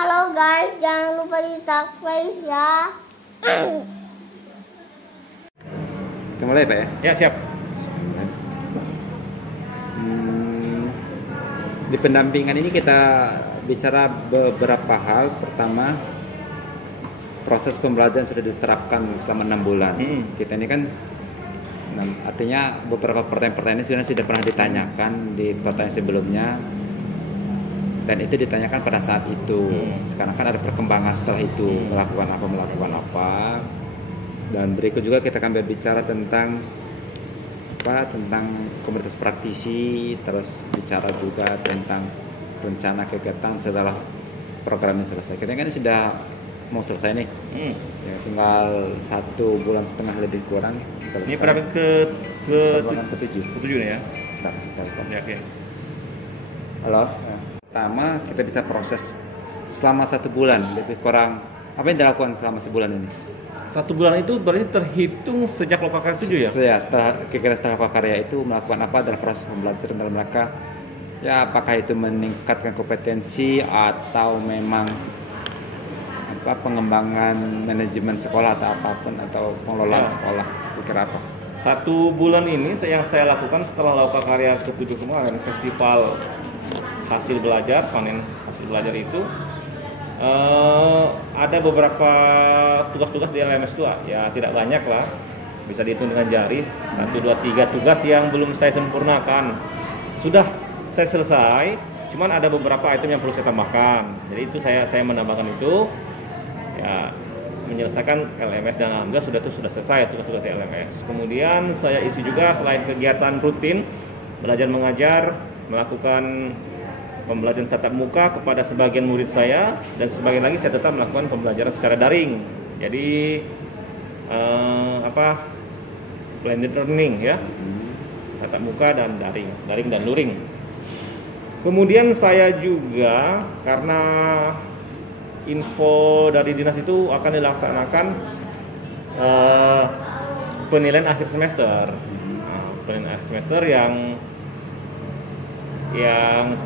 Halo guys, jangan lupa di subscribe ya. Kita mulai Pak ya? Ya, siap. Di pendampingan ini kita bicara beberapa hal. Pertama, proses pembelajaran sudah diterapkan selama 6 bulan. Kita ini kan artinya beberapa pertanyaan-pertanyaan ini sebenarnya sudah pernah ditanyakan di pertanyaan sebelumnya, dan itu ditanyakan pada saat itu. Sekarang kan ada perkembangan setelah itu, melakukan apa. Dan berikut juga kita akan berbicara tentang komunitas praktisi, terus bicara juga tentang rencana kegiatan setelah program ini selesai. Kita kan ini sudah mau selesai nih, ya, tinggal 1,5 bulan lebih kurang selesai. Ini pada ke-7 nih ya. Ya, oke. Halo. Pertama kita bisa proses selama 1 bulan lebih kurang. Apa yang dilakukan selama sebulan ini? 1 bulan itu berarti terhitung sejak Lokakarya 7 ya? Ya, setelah Lokakarya itu melakukan apa dalam proses pembelajaran dalam rangka ya, apakah itu meningkatkan kompetensi atau memang pengembangan manajemen sekolah atau apapun, atau pengelolaan sekolah, kira apa? 1 bulan ini yang saya lakukan setelah Lokakarya ke-7 kemarin, festival hasil belajar, panen hasil belajar itu ada beberapa tugas-tugas di LMS 2, ya tidak banyak lah, bisa dihitung dengan jari, 1, 2, 3 tugas yang belum saya sempurnakan. Sudah saya selesai, cuman ada beberapa item yang perlu saya tambahkan, jadi itu saya menambahkan itu, ya menyelesaikan LMS, dan alhamdulillah sudah selesai tugas-tugas di LMS. Kemudian saya isi juga selain kegiatan rutin belajar mengajar, melakukan pembelajaran tatap muka kepada sebagian murid saya, dan sebagian lagi saya tetap melakukan pembelajaran secara daring. Jadi blended learning ya, tatap muka dan daring dan luring. Kemudian saya juga, karena info dari dinas itu akan dilaksanakan penilaian akhir semester. Penilaian akhir semester yang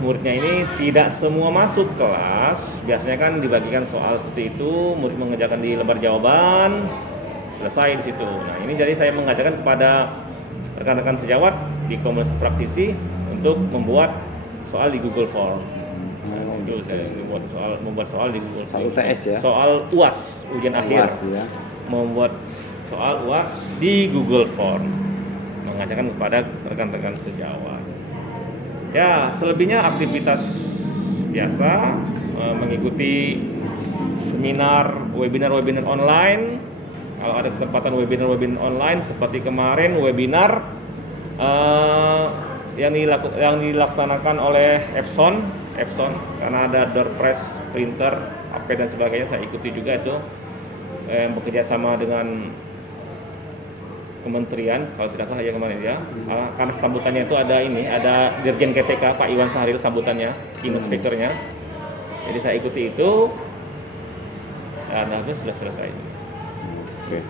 muridnya ini tidak semua masuk kelas. Biasanya kan dibagikan soal seperti itu, murid mengerjakan di lembar jawaban, selesai di situ. Nah, ini jadi saya mengajarkan kepada rekan-rekan sejawat di komunitas praktisi untuk membuat soal di Google Form. Membuat soal di Google Form. UTS ya? Soal UAS, ujian akhir. Ya. Membuat soal UAS di Google Form. Mengajarkan kepada rekan-rekan sejawat. Ya, selebihnya aktivitas biasa, mengikuti seminar, webinar online. Kalau ada kesempatan webinar online, seperti kemarin webinar yang dilaksanakan oleh Epson, karena ada door press, printer, HP dan sebagainya, saya ikuti juga itu, bekerja sama dengan kementerian, kalau tidak salah ya kemarin ya, karena sambutannya itu ada Dirjen KTK Pak Iwan Sahril, sambutannya, keynote speakernya. Jadi saya ikuti itu, dan habis sudah selesai. Oke.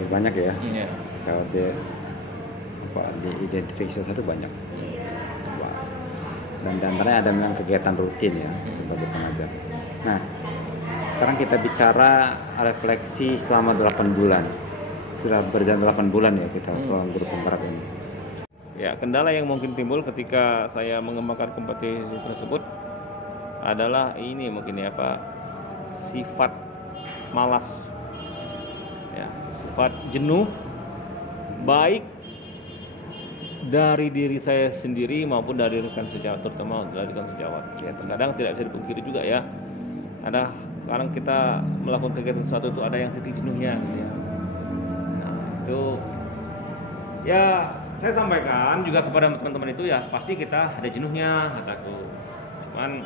Lebih banyak ya? Iya. Kalau di identifikasi satu banyak. Dan antaranya ada memang kegiatan rutin ya sebagai pengajar. Nah, sekarang kita bicara refleksi selama 8 bulan. Sudah berjalan 8 bulan ya kita guru penggerak ini. Ya, kendala yang mungkin timbul ketika saya mengembangkan kompetisi tersebut adalah ini mungkin ya Pak, sifat malas, ya, sifat jenuh, baik dari diri saya sendiri maupun dari rekan sejawat, terutama dari rekan sejawat. Ya, terkadang tidak bisa dipungkiri juga ya, ada sekarang kita melakukan kegiatan sesuatu itu ada yang titik jenuhnya gitu ya. Itu ya saya sampaikan juga kepada teman-teman itu, ya pasti kita ada jenuhnya, kataku. Cuman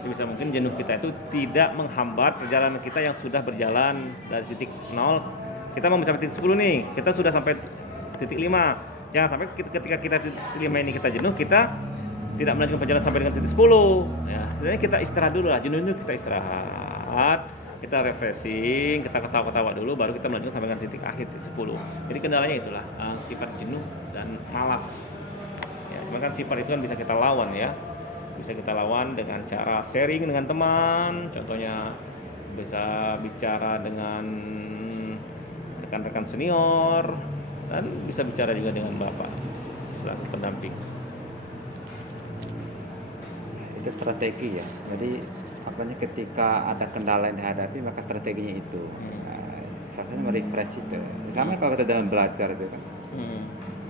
sebisa mungkin jenuh kita itu tidak menghambat perjalanan kita yang sudah berjalan dari titik 0. Kita mau mencapai titik 10 nih, kita sudah sampai titik 5. Jangan sampai ketika kita titik 5 ini kita jenuh, kita tidak melanjutkan perjalanan sampai dengan titik 10. Ya, sebenarnya kita istirahat dulu lah, jenuh itu kita istirahat. Kita refreshing, kita ketawa-ketawa dulu, baru kita melanjutkan sampai dengan titik akhir, titik 10. Jadi kendalanya itulah, sifat jenuh dan malas. Ya, cuman kan sifat itu kan bisa kita lawan ya. Bisa kita lawan dengan cara sharing dengan teman, contohnya bisa bicara dengan rekan-rekan senior, dan bisa bicara juga dengan bapak selaku pendamping. Itu strategi ya. Jadi apanya ketika ada kendala yang dihadapi maka strateginya itu. Nah, salah satunya merefresh itu. Misalnya kalau kita dalam belajar itu kan.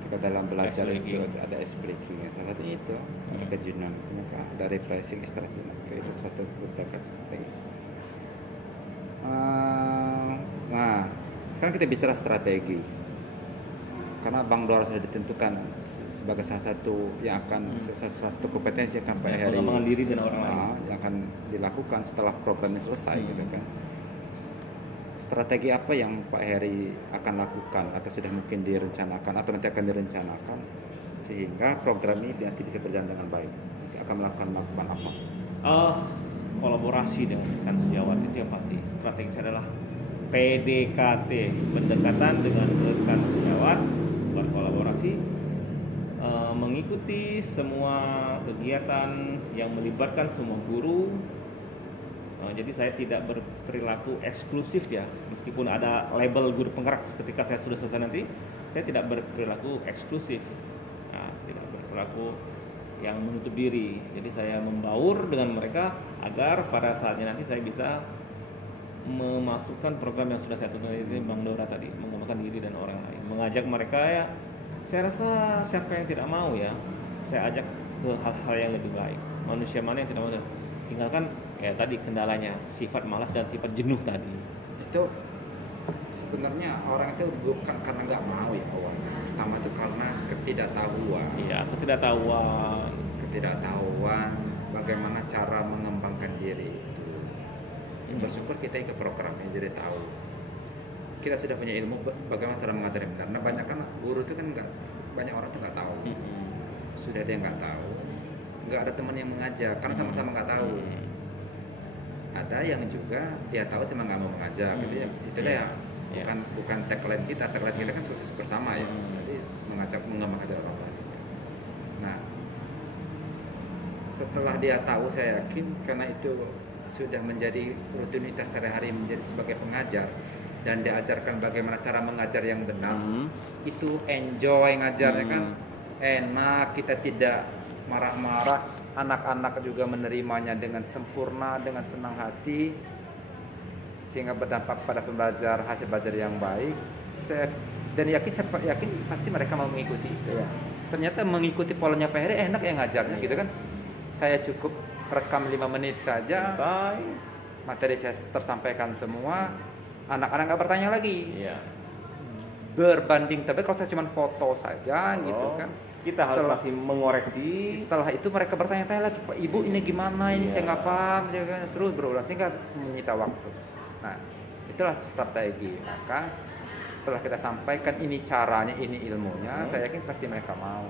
Ketika dalam belajar itu ada ice breaking. Salah satunya itu ada kejenuhan. Maka ada refreshing strategi. Itu suatu strategi. Nah, sekarang kita bicara strategi. Karena Bang Dora sudah ditentukan sebagai salah satu yang akan salah satu kompetensi yang akan Pak Heri pengembangan diri dan orang lain yang akan dilakukan setelah programnya selesai gitu kan. Strategi apa yang Pak Heri akan lakukan atau sudah mungkin direncanakan atau nanti akan direncanakan sehingga program ini nanti bisa berjalan dengan baik? Nanti akan melakukan apa? Kolaborasi dengan rekan sejawat itu yang pasti. Strategi saya adalah PDKT, pendekatan dengan rekan sejawat, berkolaborasi, mengikuti semua kegiatan yang melibatkan semua guru. Jadi saya tidak berperilaku eksklusif ya, meskipun ada label guru penggerak ketika saya sudah selesai nanti, saya tidak berperilaku eksklusif, tidak berperilaku yang menutup diri. Jadi saya membaur dengan mereka agar pada saatnya nanti saya bisa memasukkan program yang sudah saya tunjukkan ini Bang Dora tadi, mengembangkan diri dan orang lain, mengajak mereka ya. Saya rasa siapa yang tidak mau ya, saya ajak ke hal-hal yang lebih baik. Manusia mana yang tidak mau? Tinggalkan ya tadi kendalanya, sifat malas dan sifat jenuh tadi. Itu sebenarnya orang itu bukan karena nggak mau ya awalnya, pertama itu karena ketidaktahuan. Iya, ketidaktahuan bagaimana cara mengembangkan diri itu. Bersyukur kita ikut programnya jadi tahu. Kita sudah punya ilmu bagaimana cara mengajar yang benar. Nah banyak kan guru itu kan banyak orang tuh nggak tahu. Sudah ada yang nggak tahu, nggak ada teman yang mengajar karena sama-sama nggak tahu. Ada yang juga dia tahu cuma nggak mau mengajar. Jadi itu ya bukan tagline kita kan sukses bersama ya. Jadi mengajak mengembangkan orang lain. Nah setelah dia tahu, saya yakin karena itu sudah menjadi rutinitas sehari-hari menjadi sebagai pengajar dan diajarkan bagaimana cara mengajar yang benar, itu enjoy ngajarnya kan enak, kita tidak marah-marah, anak-anak juga menerimanya dengan sempurna, dengan senang hati, sehingga berdampak pada pembelajar hasil belajar yang baik. Saya yakin pasti mereka mau mengikuti itu ya. Ternyata mengikuti polanya Pak Heri enak ya ngajarnya gitu kan. Saya cukup rekam 5 menit saja, materi saya tersampaikan semua, anak-anak nggak bertanya lagi. Berbanding tapi kalau saya cuma foto saja gitu kan, kita harus masih mengoreksi. Setelah itu mereka bertanya-tanya lagi, Pak Ibu ini gimana, ini saya nggak paham, terus berulang sehingga menyita waktu. Nah itulah strategi. Maka setelah kita sampaikan ini caranya, ini ilmunya, saya yakin pasti mereka mau.